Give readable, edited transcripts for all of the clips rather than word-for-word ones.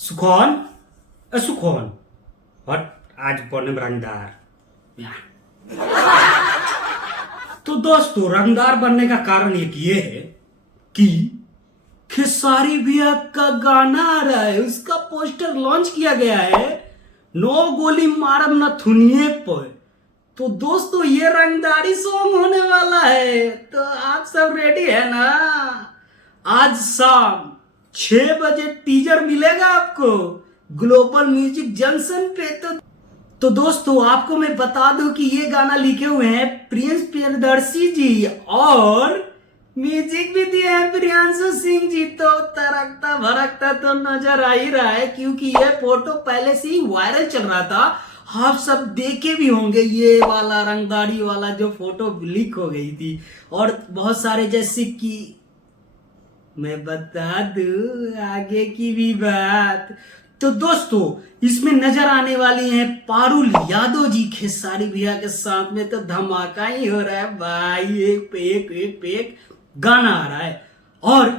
सुखोन सुखोन हट आज बनम रंगदार। तो दोस्तों रंगदार बनने का कारण एक ये है कि खेसारी भैया का गाना आ रहा है, उसका पोस्टर लॉन्च किया गया है, 9 गोली मारम न थुनिए पर। तो दोस्तों ये रंगदारी सॉन्ग होने वाला है, तो आप सब रेडी है ना? आज शाम 6 बजे टीजर मिलेगा आपको ग्लोबल म्यूजिक जंक्शन पे। तो दोस्तों आपको मैं बता दूं कि ये गाना लिखे हुए हैं प्रिंस प्रियदर्शी जी और म्यूजिक भी दिए हैं प्रियांशु सिंह जी। तो तरकता भरकता तो नजर आ ही रहा है, क्योंकि ये फोटो पहले से ही वायरल चल रहा था। आप सब देखे भी होंगे ये वाला रंगदारी वाला जो फोटो लीक हो गई थी, और बहुत सारे जैसे कि मैं बता दूं आगे की भी बात। तो दोस्तों इसमें नजर आने वाली हैं पारुल यादव जी खेसारी भैया के साथ में। तो धमाका ही हो रहा है भाई, एक पे एक गाना आ रहा है। और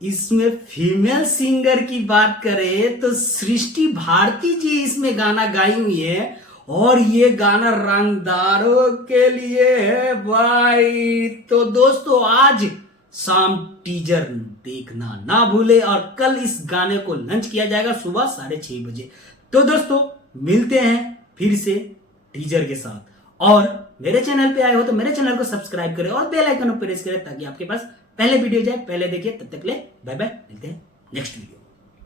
इसमें फीमेल सिंगर की बात करें तो सृष्टि भारती जी इसमें गाना गाई हुई है, और ये गाना रंगदारों के लिए है भाई। तो दोस्तों आज शाम टीजर देखना ना भूले, और कल इस गाने को लॉन्च किया जाएगा सुबह 6:30 बजे। तो दोस्तों मिलते हैं फिर से टीजर के साथ, और मेरे चैनल पे आए हो तो मेरे चैनल को सब्सक्राइब करें और बेल आइकन को प्रेस करें ताकि आपके पास पहले वीडियो जाए, पहले देखिए। तब तक ले बाय बाय, मिलते हैं नेक्स्ट वीडियो।